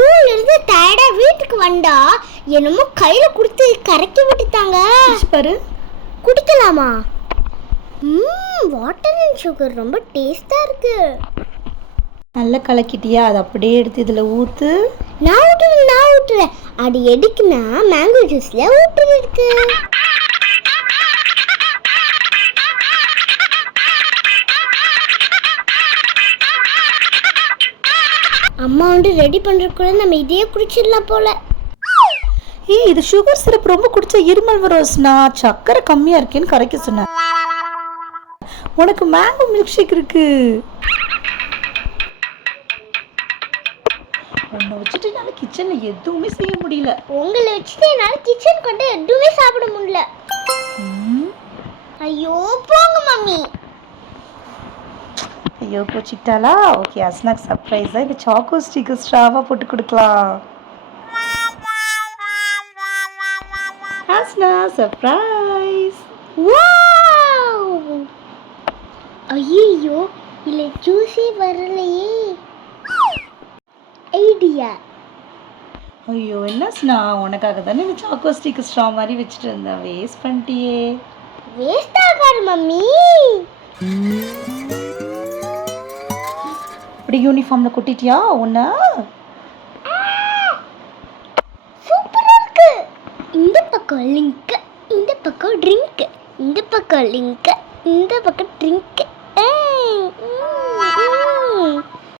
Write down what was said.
ஸ்கூல்ல இருந்து டயர்டா வீட்டுக்கு வந்தா என்னமோ கையில கொடுத்து கரைக்கி விட்டுட்டாங்க பாரு. குடிக்கலாமா? வாட்டர் அண்ட் சுகர் ரொம்ப டேஸ்டா இருக்கு. நல்லா கலக்கிட்டியா? அதை அப்படியே எடுத்து இதில் ஊற்று. நான் ஊற்றுறேன். அது எதுக்குன்னா மேங்கோ ஜூஸ்ல ஊற்றுறதுக்கு. அம்மா வந்து ரெடி பண்ணுறதுக்குள்ள நம்ம இதையே குடிச்சிடலாம் போல. இது சுகர் சிரப் ரொம்ப குடிச்சா இருமல் வரும். நான் சக்கரை கம்மியாக இருக்கேன்னு கரைக்க சொன்னேன். உனக்கு மேங்கோ மில்க் ஷேக் இருக்கு. உன்னை வச்சுட்டு என்னால் கிச்சனில் எதுவுமே செய்ய முடியல. உங்களை வச்சுட்டு என்னால் கிச்சன் கொண்டு எதுவுமே சாப்பிட முடியல. ஐயோ போங்க மம்மி. ஐயோ போச்சுக்கிட்டாளா? ஓகே, அஸ்னாக்கு சர்ப்ரைஸாக இந்த சாக்கோ ஸ்டிக்கர் ஸ்ட்ராவாக போட்டு கொடுக்கலாம். அஸ்னா சர்ப்ரைஸ். வாவ்! ஐயோ இல்லை ஜூஸே வரலையே. ஐடியா. ஐயோ என்ன ஸ்னா, உனக்காக தானே இந்த சாக்கோ ஸ்டிக்கர் ஸ்ட்ரா மாதிரி வச்சுட்டு இருந்தேன். வேஸ்ட் பண்ணிட்டியே. வேஸ்ட் ஆகாது மம்மி. இப்படி யூனிஃபார்மில் கொட்டிட்டியா உன்னை? சூப்பரா இருக்கு. இந்த பக்கம் லிங்க், இந்த பக்கம் ட்ரிங்க், இந்த பக்கம் லிங்க், இந்த பக்கம் ட்ரிங்க்.